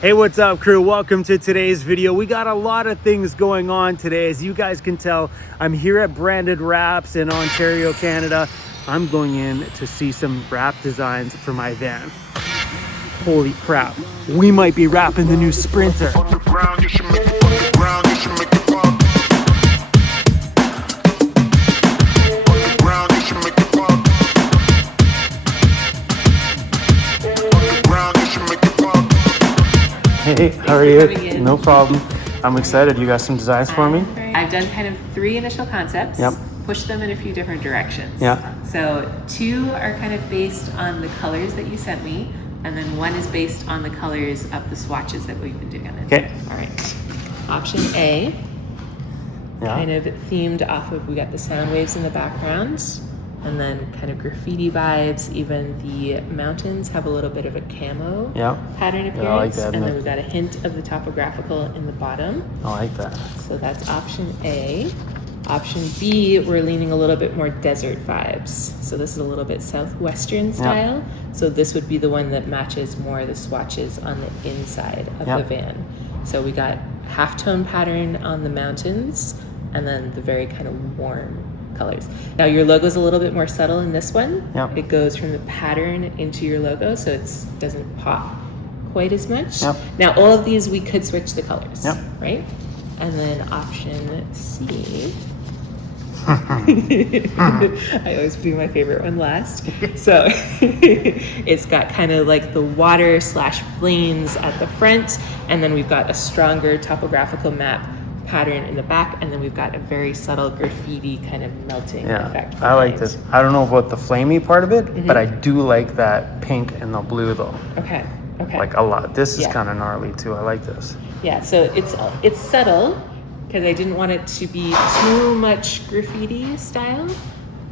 Hey, what's up, crew? Welcome to today's video. We got a lot of things going on today. As you guys can tell, I'm here at Branded Wraps in Ontario, Canada. I'm going in to see some wrap designs for my van. Holy crap, we might be wrapping the new Sprinter. Hey, how are you? No problem. I'm excited. You got some designs for me? I've done kind of 3 initial concepts. Yep. Pushed them in a few different directions. Yeah. So 2 are kind of based on the colors that you sent me, and then 1 is based on the colors of the swatches that we've been doing on it. Okay. All right. Option A, kind of themed off of, we got the sound waves in the background, and then kind of graffiti vibes. Even the mountains have a little bit of a camo pattern appearance. I like that. And then we've got a hint of the topographical in the bottom. I like that. So that's option A. Option B, we're leaning a little bit more desert vibes. So this is a little bit southwestern style. So this would be the one that matches more the swatches on the inside of the van. So we got halftone pattern on the mountains, and then the very kind of warm colors. Now your logo is a little bit more subtle in this one. It goes from the pattern into your logo, so it doesn't pop quite as much. Now all of these we could switch the colors, right? And then option C. I always do my favorite one last. So it's got kind of like the water / flames at the front, and then we've got a stronger topographical map pattern in the back, and then we've got a very subtle graffiti kind of melting effect. I like this. I don't know about the flamey part of it, but I do like that pink and the blue though. Okay. Like a lot. This is kind of gnarly too. I like this. Yeah, so it's subtle because I didn't want it to be too much graffiti style,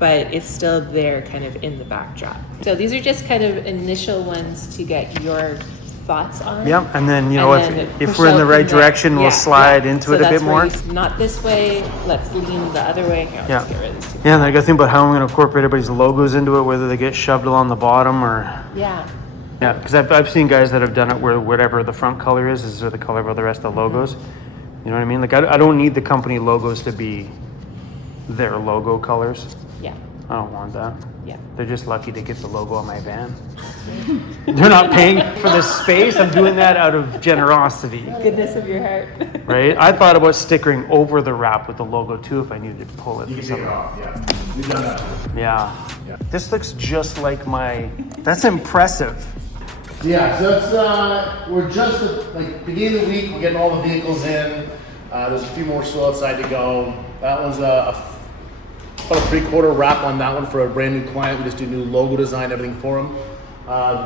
but it's still there kind of in the backdrop. So these are just kind of initial ones to get your thoughts on. And then, you know, if we're in the right direction, we'll slide into it a bit more. Not this way, let's lean the other way. Here, let's get rid of this too. And I got to think about how I'm going to incorporate everybody's logos into it, whether they get shoved along the bottom or... Yeah, because I've seen guys that have done it where whatever the front color is the color of the rest of the logos. You know what I mean? Like, I don't need the company logos to be their logo colors. I don't want that. They're just lucky to get the logo on my van. They're not paying for the space. I'm doing that out of generosity. Goodness of your heart. Right? I thought about stickering over the wrap with the logo too if I needed to pull it. You can take it off, We've done that too. Yeah. This looks just like my... That's impressive. Yeah, so it's, we're just at, like, beginning of the week, we're getting all the vehicles in. There's a few more still outside to go. That one's about a 3/4 wrap on that one for a brand new client. We just do new logo design, everything for them.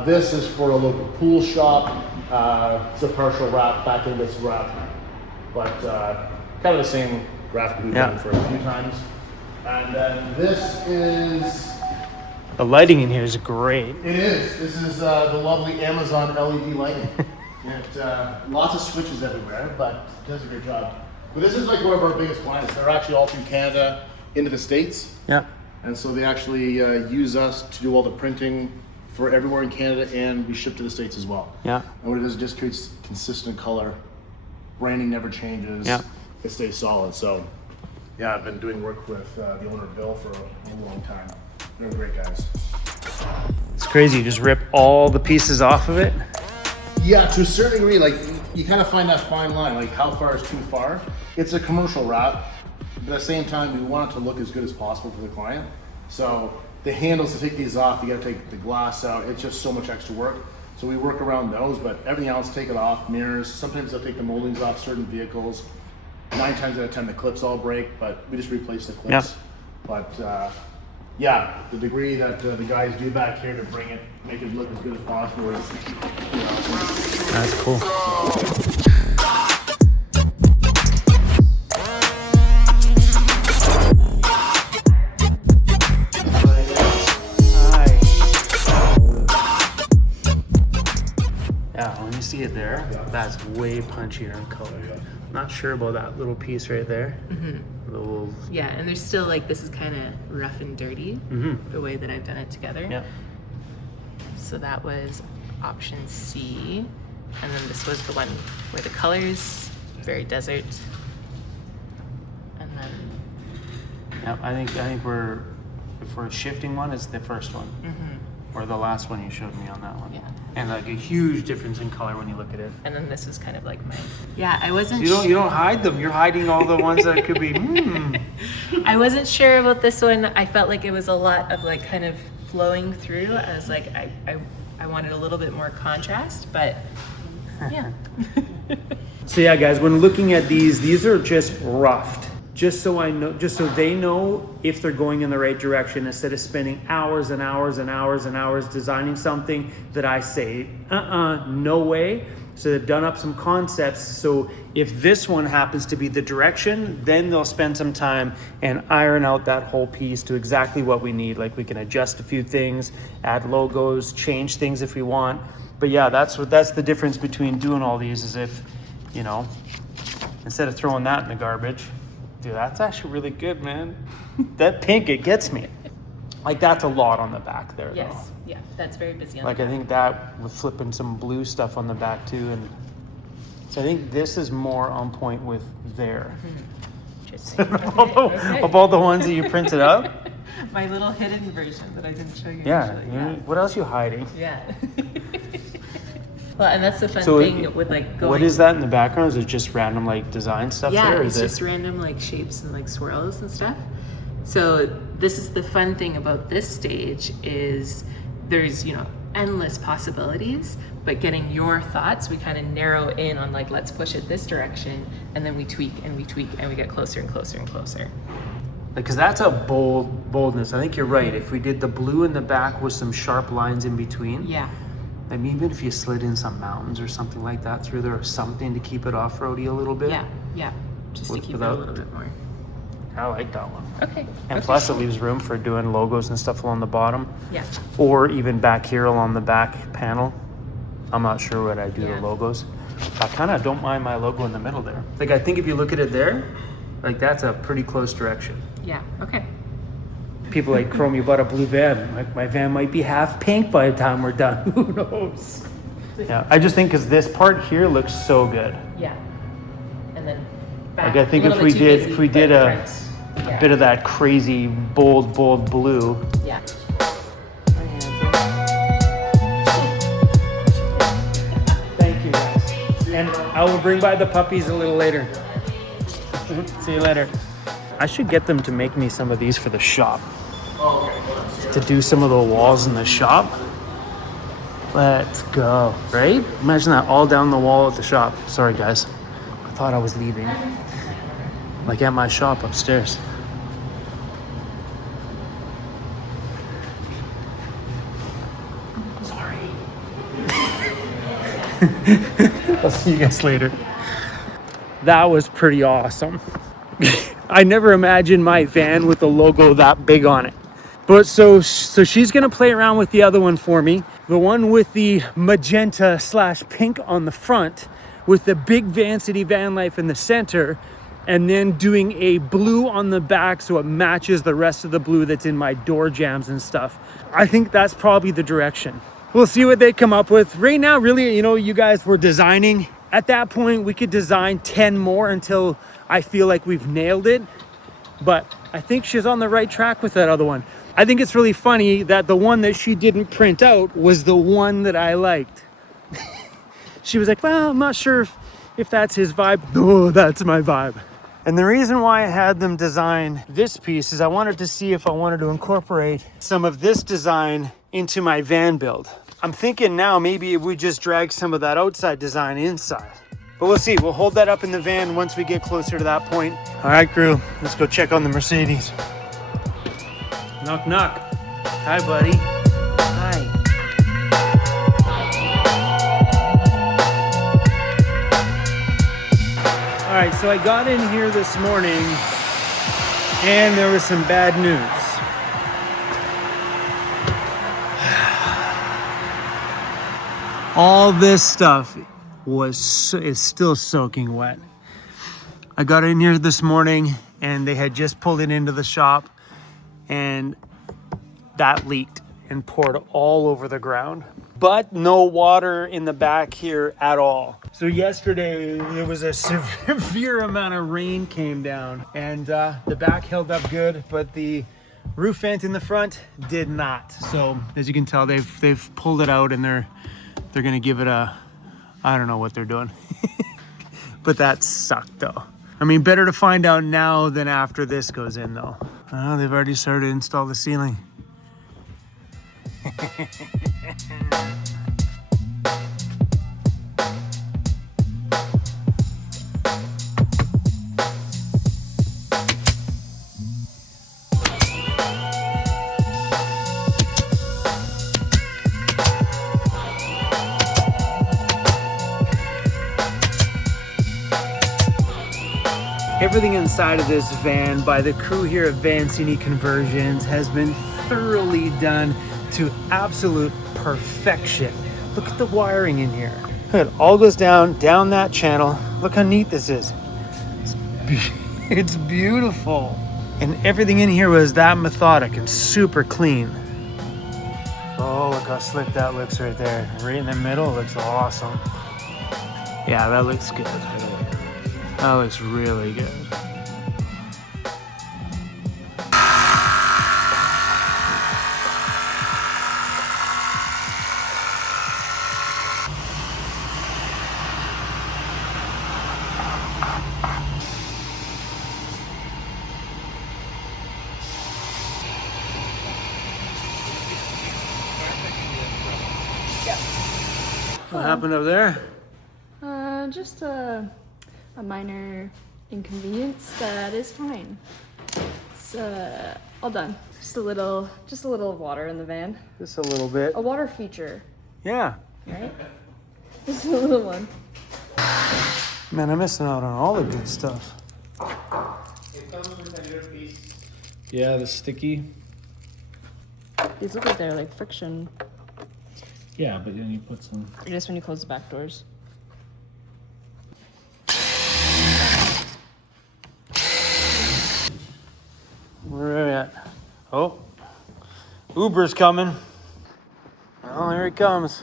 This is for a local pool shop. It's a partial wrap, back into this wrap. But kind of the same graphic we've done for a few times. And then this is... The lighting in here is great. It is. This is the lovely Amazon LED lighting. Lots of switches everywhere, but it does a great job. But this is like one of our biggest clients. They're actually all through Canada into the States. And so they actually use us to do all the printing for everywhere in Canada, and we ship to the States as well. And what it does, it just creates consistent color. Branding never changes. It stays solid. So yeah, I've been doing work with the owner Bill for a long time. They're great guys. It's crazy. You just rip all the pieces off of it. Yeah, to a certain degree, like you kind of find that fine line, like how far is too far. It's a commercial wrap, but at the same time, we want it to look as good as possible for the client. So the handles, to take these off, you got to take the glass out. It's just so much extra work. So we work around those, but everything else, take it off. Mirrors, sometimes they'll take the moldings off certain vehicles. 9 times out of 10, the clips all break, but we just replace the clips. But yeah, the degree that the guys do back here to bring it, make it look as good as possible is, That's cool. Yeah, when you see it there, that's way punchier in color. Not sure about that little piece right there. Yeah, and there's still like, this is kind of rough and dirty, the way that I've done it together. So that was option C. And then this was the one where the colors, very desert. And then, Yeah, I think if we're shifting one, it's the first one. Or the last one you showed me on that one. Yeah. And like a huge difference in color when you look at it. and then this is kind of like my, yeah, I wasn't You don't hide them. You're hiding all the ones that could be, I wasn't sure about this one. I felt like it was a lot of like kind of flowing through. I was like, I wanted a little bit more contrast, but yeah. So yeah, guys, when looking at these are just roughed. Just so they know if they're going in the right direction, instead of spending hours and hours and hours and hours designing something that I say, no way. So they've done up some concepts. So if this one happens to be the direction, then they'll spend some time and iron out that whole piece to exactly what we need. Like we can adjust a few things, add logos, change things if we want. But yeah, that's the difference between doing all these, is if, you know, instead of throwing that in the garbage. Dude, that's actually really good, man. That pink, it gets me. Like that's a lot on the back there. Yes, though. yeah, that's very busy on Like the I think that with flipping some blue stuff on the back too, and so I think this is more on point with there. Interesting. Of all the ones that you printed up. My little hidden version that I didn't show you. Yeah. initially, What else are you hiding? Yeah. Well, and that's the fun So thing with like going. What is that in the background? Is it just random like design stuff Yeah, there? Or it's is just random like shapes and like swirls and stuff. So this is the fun thing about this stage is there's, you know, endless possibilities, but getting your thoughts, we kind of narrow in on like, let's push it this direction, and then we tweak and we tweak and we get closer and closer and closer. Because that's a boldness. I think you're right. If we did the blue in the back with some sharp lines in between. Yeah. I mean, even if you slid in some mountains or something like that through there, or something to keep it off-roady a little bit. Yeah, yeah. Just to keep it a little bit more. I like that one. Okay. And okay. plus it leaves room for doing logos and stuff along the bottom. Yeah. Or even back here along the back panel. I'm not sure what I do Yeah. the logos. I kind of don't mind my logo in the middle there. Like I think if you look at it there, like that's a pretty close direction. Yeah, okay. People like, Chrome, you bought a blue van. Like my van might be half pink by the time we're done. Who knows? Yeah, I just think because this part here looks so good. Yeah. And then back, Like I think if we did a bit of that crazy bold blue. Yeah. Thank you guys. And I will bring by the puppies a little later. See you later. I should get them to make me some of these for the shop. To do some of the walls in the shop. Let's go, right? Imagine that all down the wall at the shop. Sorry guys, I thought I was leaving. Like at my shop upstairs. Sorry. I'll see you guys later. That was pretty awesome. I never imagined my van with a logo that big on it. But so she's gonna play around with the other one for me. The one with the magenta / pink on the front with the big Vancity Vanlife in the center, and then doing a blue on the back so it matches the rest of the blue that's in my door jambs and stuff. I think that's probably the direction. We'll see what they come up with. Right now, really, you know, you guys were designing. At that point, we could design 10 more until I feel like we've nailed it. But I think she's on the right track with that other one. I think it's really funny that the one that she didn't print out was the one that I liked. She was like, well, I'm not sure if that's his vibe. No, that's my vibe. And the reason why I had them design this piece is I wanted to see if I wanted to incorporate some of this design into my van build. I'm thinking now maybe if we just drag some of that outside design inside. But we'll see. We'll hold that up in the van once we get closer to that point. All right, crew. Let's go check on the Mercedes. Knock, knock. Hi, buddy. Hi. All right, so I got in here this morning and there was some bad news. All this stuff is still soaking wet. I got in here this morning and they had just pulled it into the shop and that leaked. and poured all over the ground. But no water in the back here at all. So yesterday there was a severe amount of rain came down, and the back held up good, but the roof vent in the front did not. So as you can tell, they've pulled it out, and they're gonna give it a, I don't know what they're doing. But that sucked though. I mean, better to find out now than after this goes in though. Oh, they've already started to install the ceiling. Everything inside of this van by the crew here at Vancini Conversions has been thoroughly done to absolute perfection. Look at the wiring in here. It all goes down that channel. Look how neat this is. It's beautiful. And everything in here was that methodic and super clean. Oh, look how slick that looks right there. Right in the middle, it looks awesome. Yeah, that looks good. That looks really good. What happened over there? Just a minor inconvenience that is fine. It's all done. Just a little water in the van. Just a little bit. A water feature, Yeah. right? Just a little one. Man, I'm missing out on all the good stuff. Yeah, the sticky. These look like they're like friction. Yeah, but then you put some. I guess when you close the back doors. Where are we at? Oh, Uber's coming. Oh, here he comes.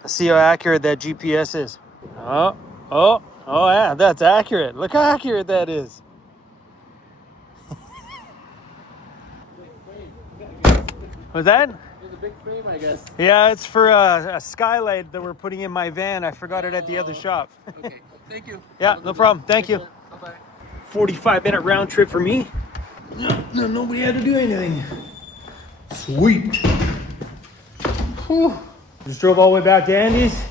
Let's see how accurate that GPS is. Oh yeah, that's accurate. Look how accurate that is. Was that? It's a big frame, I guess. Yeah, it's for a skylight that we're putting in my van. I forgot it at the other shop. Okay, thank you. Yeah, no problem. Thank you. Bye-bye. 45-minute round trip for me. No, nobody had to do anything. Sweet. Whew. Just drove all the way back to Andy's.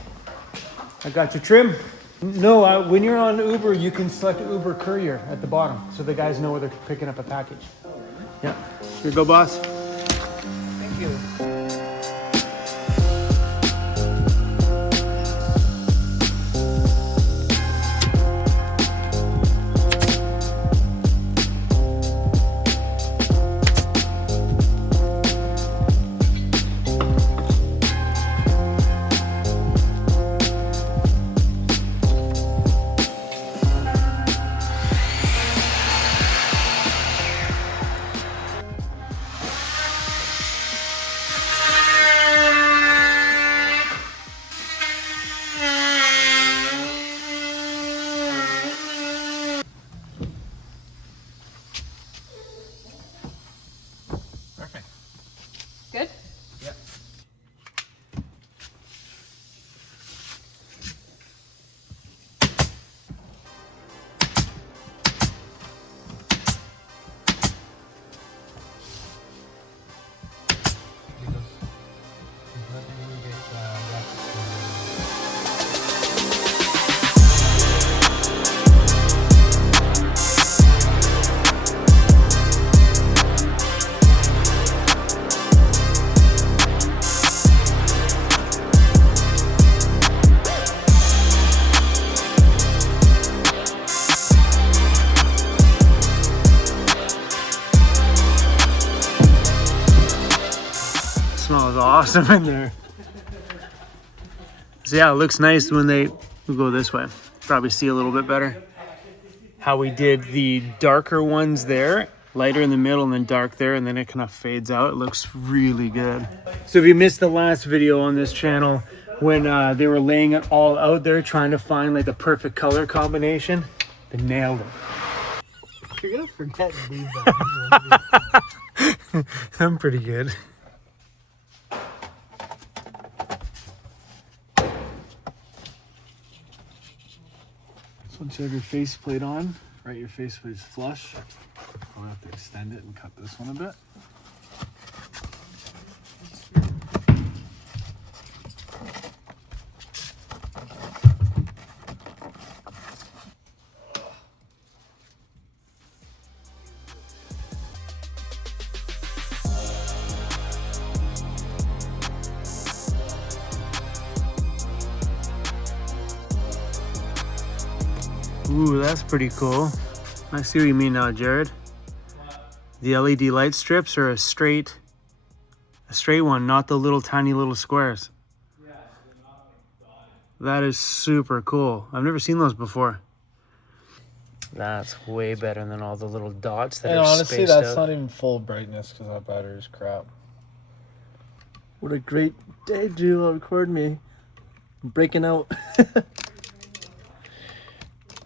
I got your trim. No, when you're on Uber, you can select Uber Courier at the bottom, so the guys know where they're picking up a package. Yeah. Here you go, boss. Thank you. Perfect. Good? Yep. Smells awesome in there. So yeah, it looks nice when we go this way. Probably see a little bit better how we did the darker ones there lighter in the middle and then dark there, and then it kind of fades out. It looks really good. So if you missed the last video on this channel, when they were laying it all out there trying to find like the perfect color combination, they nailed it. You're gonna forget to leave that. I'm pretty good. So once you have your faceplate on, right, your faceplate's flush. I'll have to extend it and cut this one a bit. Ooh, that's pretty cool. I see what you mean now, Jared. The LED light strips are a straight one, not the little tiny little squares. That is super cool. I've never seen those before. That's way better than all the little dots that And are honestly, spaced that's out. not even full brightness because that battery is crap. What a great day, Drew, on record me. I'm breaking out.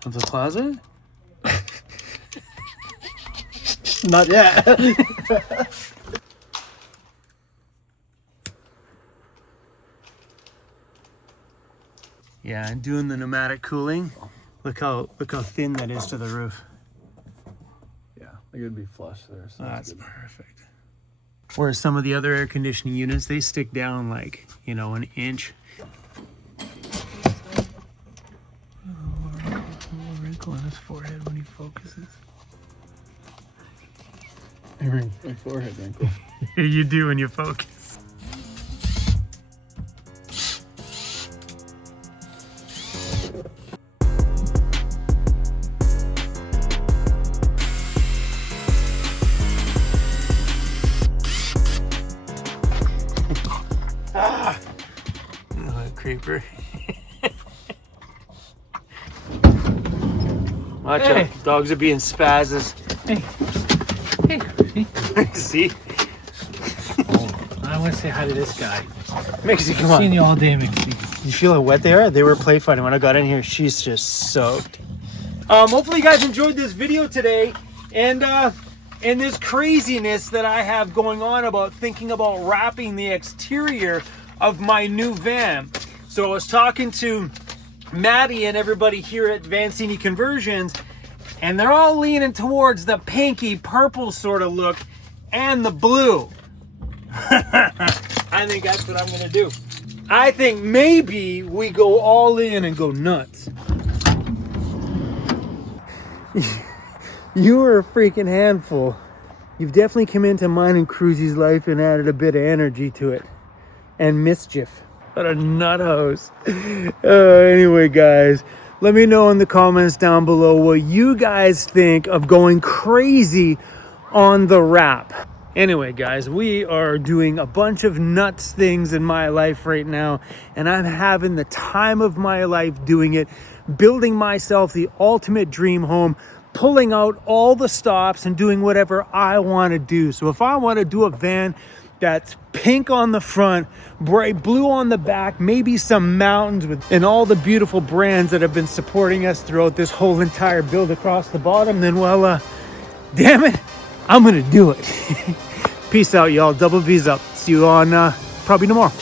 Of the closet? Not yet. Yeah, and doing the pneumatic cooling. Look how thin that is to the roof. Yeah, it would be flush there. So That's perfect. Whereas some of the other air conditioning units, they stick down like, you know, an inch. A wrinkle on his forehead when he focuses. my forehead wrinkle. You do when you focus. Creeper. Watch out, dogs are being spazzes. Hey. See? I want to say hi to this guy. Mixie, come on. Seen you all day, Mixie. You feel how wet they are? They were play fighting. When I got in here, she's just soaked. Hopefully you guys enjoyed this video today. And this craziness that I have going on about thinking about wrapping the exterior of my new van. So I was talking to Maddie and everybody here at Vancini Conversions, and they're all leaning towards the pinky purple sort of look and the blue. I think that's what I'm gonna do. I think maybe we go all in and go nuts. You are a freaking handful. You've definitely come into mine and Cruzy's life and added a bit of energy to it. And mischief. What a nut house. Anyway, guys, let me know in the comments down below what you guys think of going crazy on the wrap. Anyway, guys, we are doing a bunch of nuts things in my life right now, and I'm having the time of my life doing it, building myself the ultimate dream home, pulling out all the stops and doing whatever I want to do. So if I want to do a van that's pink on the front, bright blue on the back, maybe some mountains and all the beautiful brands that have been supporting us throughout this whole entire build across the bottom, then well, damn it, I'm gonna do it. Peace out, y'all. Double V's up. See you on probably tomorrow.